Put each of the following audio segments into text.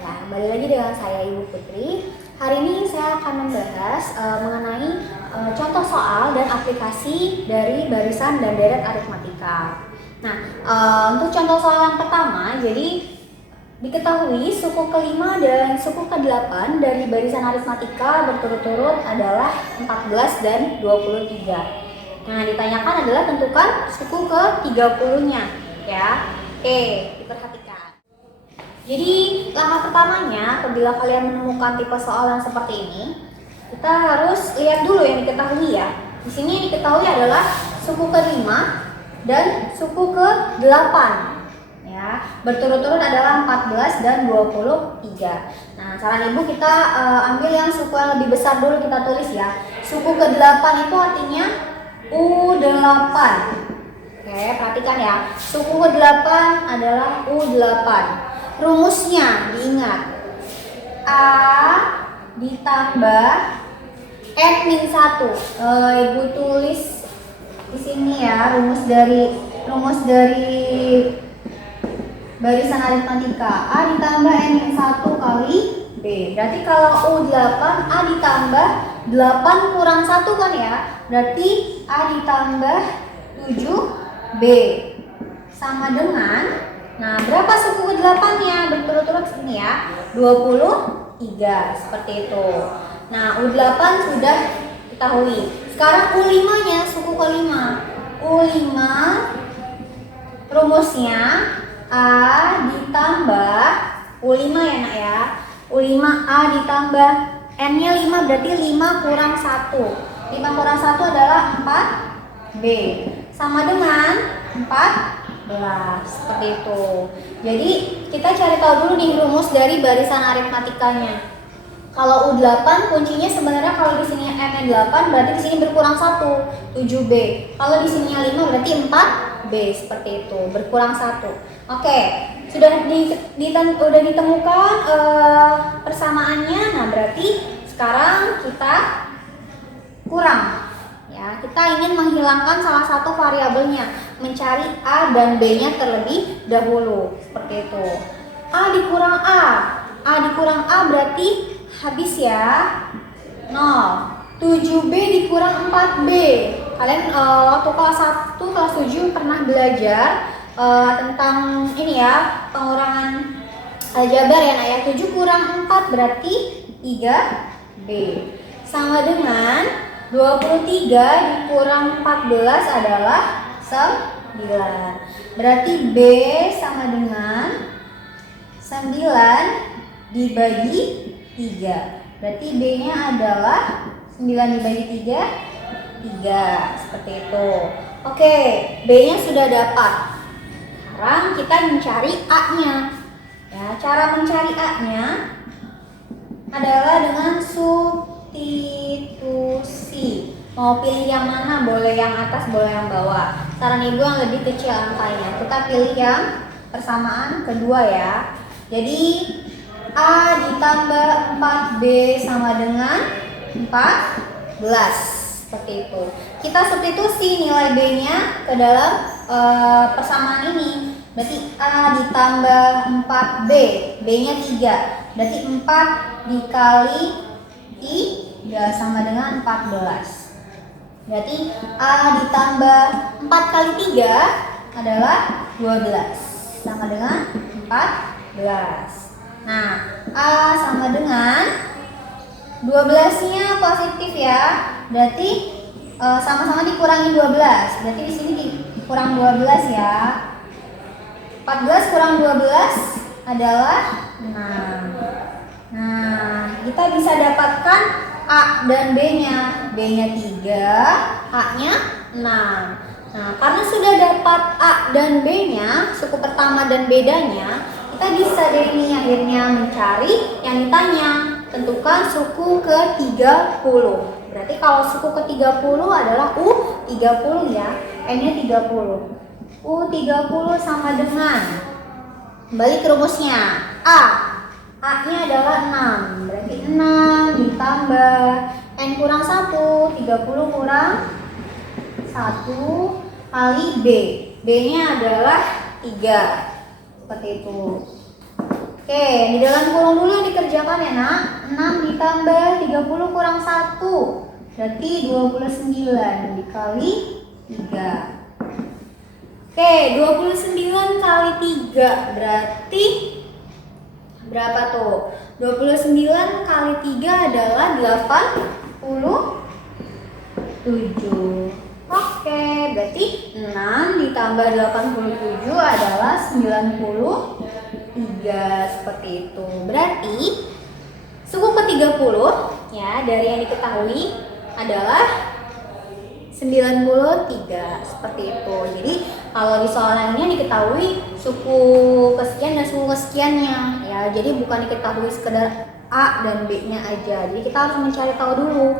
Ya, kembali lagi dengan saya Ibu Putri. Hari ini saya akan membahas mengenai contoh soal dan aplikasi dari barisan dan deret aritmatika. Nah, untuk contoh soal yang pertama, jadi diketahui suku kelima dan suku ke-8 dari barisan aritmatika berturut-turut adalah 14 dan 23. Nah, ditanyakan adalah tentukan suku ke-30-nya, ya. Oke, diperhatikan. Jadi, langkah pertamanya apabila kalian menemukan tipe soal yang seperti ini, kita harus lihat dulu yang diketahui ya. Di sini yang diketahui adalah suku ke-5 dan suku ke-8. Ya, berturut-turut adalah 14 dan 23. Nah, saran Ibu kita ambil yang suku yang lebih besar dulu kita tulis ya. Suku ke-8 itu artinya U8. Oke, perhatikan ya. Suku ke-8 adalah U8. Rumusnya diingat. A ditambah N-1. Ibu tulis di sini ya, rumus dari barisan aritmatika. A ditambah N-1 kali B. Berarti kalau U8 A ditambah 8 kurang 1 kan ya. Berarti A ditambah 7B sama dengan, nah berapa suku ke-8-nya? Berturut-turut sini ya, 23 seperti itu. Nah, U8 sudah diketahui. Sekarang U5-nya, suku ke-5. U5 rumusnya A ditambah U5 ya nak ya. U5 A ditambah N-nya 5 berarti 5 kurang 1. 5 kurang 1 adalah 4B. Sama dengan 14. Seperti itu. Jadi kita cari tahu dulu nih rumus dari barisan aritmatikanya. Kalau U8 kuncinya sebenarnya kalau di sini N-nya 8 berarti di sini berkurang 1, 7B. Kalau di sininya 5 berarti 4B seperti itu, berkurang 1. Oke, sudah ditemukan persamaannya. Nah, berarti sekarang kita kurang. Ya, kita ingin menghilangkan salah satu variabelnya, mencari A dan B-nya terlebih dahulu. Seperti itu. A dikurang A. A dikurang A berarti habis ya, 0. 7B dikurang 4B. Kalian waktu kelas 1, kelas 7 pernah belajar tentang ini ya, pengurangan aljabar ya nak ya. 7 kurang 4 berarti 3B. Sama dengan 23 dikurang 14 adalah 9. Berarti B sama dengan 9 dibagi 3. Berarti B-nya adalah 9 dibagi 3. Seperti itu. Oke, B-nya sudah dapat. Sekarang kita mencari A-nya. Ya, cara mencari A-nya adalah dengan substitusi. Mau pilih yang mana? Boleh yang atas, boleh yang bawah. Saran Ibu yang lebih kecil angkanya. Kita pilih yang persamaan kedua ya. Jadi A ditambah 4B sama dengan 14. Seperti itu. Kita substitusi nilai B-nya ke dalam persamaan ini. Berarti A ditambah 4B, B-nya 3. Berarti 4 dikali 3 sama dengan 14. Berarti A ditambah 4 kali 3 adalah 12. Sama dengan 14. Nah, A sama dengan 12-nya positif ya. Berarti sama-sama dikurangi 12. Berarti di sini dikurang 12 ya. 14 kurang 12 adalah 6. Nah, kita bisa dapatkan A dan B-nya. B-nya 3, A-nya 6. Nah, karena sudah dapat A dan B-nya, suku pertama dan bedanya, kita bisa dari ini akhirnya mencari yang ditanya. Tentukan suku ke-30. Berarti kalau suku ke-30 adalah U30 ya. N-nya 30. U30 sama dengan, kembali ke rumusnya, A-nya adalah 6. Berarti 6 ditambah N kurang 1, 30 kurang 1 kali B. B-nya adalah 3. Seperti itu. Oke, di dalam kurung dulu yang dikerjakan ya nak. 6 ditambah 30 kurang 1 berarti 29 dikali 3. Oke, 29 kali 3 berarti berapa tuh? 29 kali 3 adalah 87. Oke, berarti 6 ditambah 87 adalah 93, seperti itu. Berarti suku ke-30 ya dari yang diketahui adalah 93, seperti itu. Jadi kalau di soal lainnya diketahui suku kesekian dan suku kesekiannya ya. Jadi bukan diketahui sekedar A dan B-nya aja. Jadi kita harus mencari tahu dulu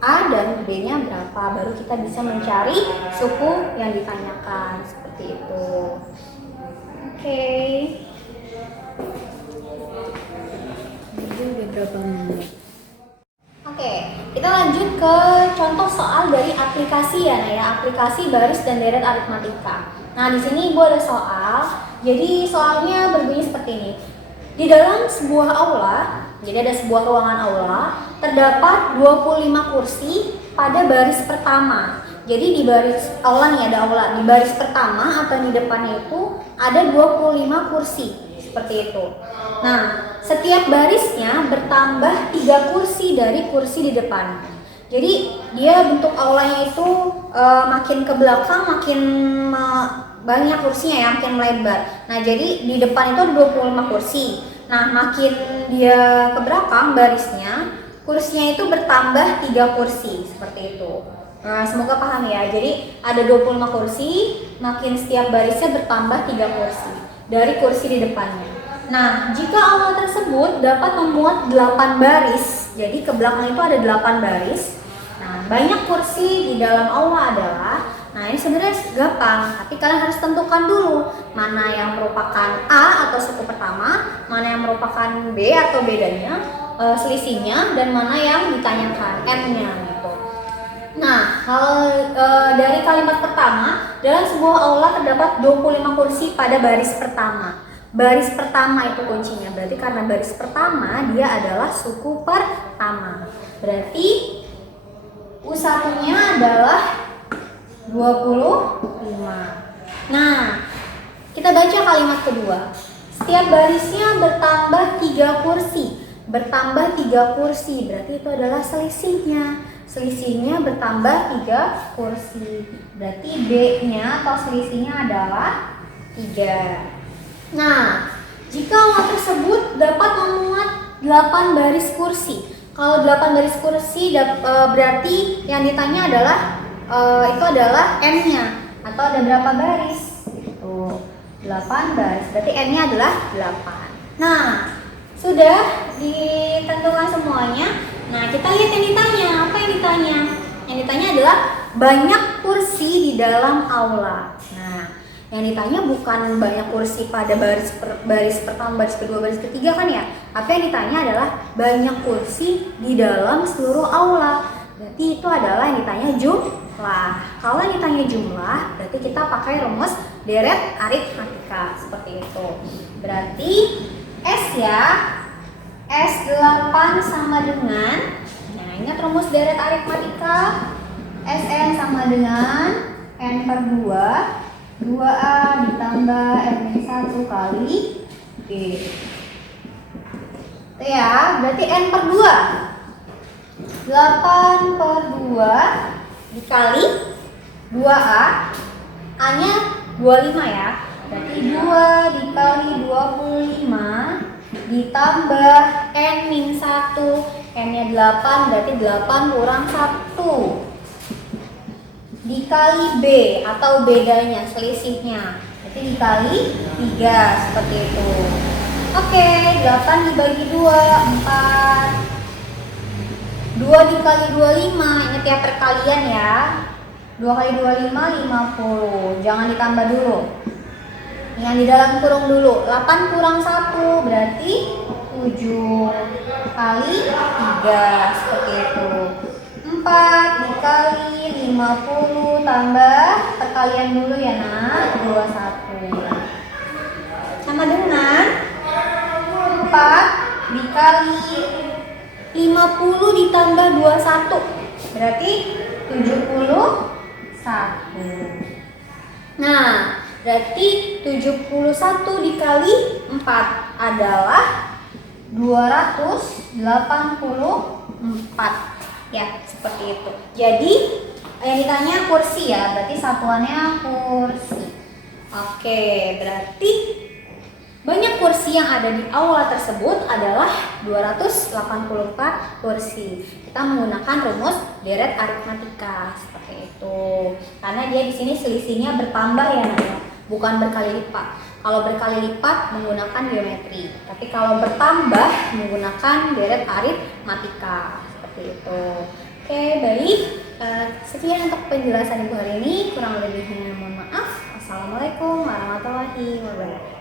A dan B-nya berapa, baru kita bisa mencari suku yang ditanyakan, seperti itu. Oke. Ini udah berapa menit? Oke, kita lanjut ke contoh soal dari aplikasi ya, aplikasi baris dan deret aritmatika. Nah, di sini Ibu ada soal. Jadi soalnya berbunyi seperti ini. Di dalam sebuah aula, jadi ada sebuah ruangan aula, terdapat 25 kursi pada baris pertama. Jadi di baris aula nih ada aula, di baris pertama atau di depannya itu ada 25 kursi, seperti itu. Nah, setiap barisnya bertambah 3 kursi dari kursi di depan. Jadi dia bentuk aulanya itu makin ke belakang makin banyak kursinya ya, makin melebar. Nah, jadi di depan itu ada 25 kursi. Nah, makin dia ke belakang barisnya, kursinya itu bertambah 3 kursi, seperti itu. Nah, semoga paham ya. Jadi ada 25 kursi, makin setiap barisnya bertambah 3 kursi dari kursi di depannya. Nah, jika aula tersebut dapat memuat 8 baris, jadi ke belakang itu ada 8 baris. Nah, banyak kursi di dalam aula adalah, nah ini sebenarnya gampang, tapi kalian harus tentukan dulu mana yang merupakan A atau suku pertama, mana yang merupakan B atau bedanya, selisihnya, dan mana yang ditanyakan N-nya gitu. Nah, kalau dari kalimat pertama, dalam sebuah aula terdapat 25 kursi pada baris pertama. Baris pertama itu kuncinya, berarti karena baris pertama dia adalah suku pertama. Berarti U1-nya adalah 25. Nah, kita baca kalimat kedua. Setiap barisnya bertambah 3 kursi. Bertambah 3 kursi, berarti itu adalah selisihnya. Selisihnya bertambah 3 kursi. Berarti B-nya atau selisihnya adalah 3. Nah, jika aula tersebut dapat memuat 8 baris kursi. Kalau 8 baris kursi berarti yang ditanya adalah itu adalah N-nya, atau ada berapa baris? Itu 8 baris. Berarti N-nya adalah 8. Nah, sudah ditentukan semuanya. Nah, kita lihat yang ditanya. Apa yang ditanya? Yang ditanya adalah banyak kursi di dalam aula. Nah, yang ditanya bukan banyak kursi pada baris pertama, baris kedua, baris ketiga kan ya. Apa yang ditanya adalah banyak kursi di dalam seluruh aula. Berarti itu adalah yang ditanya jumlah. Kalau yang ditanya jumlah, berarti kita pakai rumus deret aritmatika seperti itu. Berarti S ya, S8 sama dengan, nah ingat rumus deret aritmatika, Sn sama dengan N/2, 2A ditambah N-1 kali B. Itu ya, berarti N/2 8/2 dikali 2A, A-nya 25 ya. Berarti 2 dikali 25 ditambah N-1, N-nya 8, berarti 8 kurang 1 dikali B atau bedanya, selisihnya, berarti dikali 3, seperti itu. Oke, 8 dibagi 2, 4. 2 dikali 25, ingat ya perkalian ya. 2 kali 25, 50. Jangan ditambah dulu. Yang di dalam kurung dulu. 8 kurang 1 berarti 7 kali 3, seperti itu. 4 dikali 50 tambah perkalian dulu ya nak, 21. Sama dengan 24 dikali 50 ditambah 21 berarti 71. Nah, berarti 71 dikali 4 adalah 284. Ya, seperti itu. Jadi, yang ditanya kursi ya, berarti satuannya kursi. Oke, berarti banyak kursi yang ada di aula tersebut adalah 284 kursi. Kita menggunakan rumus deret aritmatika seperti itu. Karena dia di sini selisihnya bertambah ya, bukan berkali lipat. Kalau berkali lipat menggunakan geometri, tapi kalau bertambah menggunakan deret aritmatika seperti itu. Oke, baik. Sekian untuk penjelasan ibu hari ini. Kurang lebihnya mohon maaf. Wassalamualaikum warahmatullahi wabarakatuh.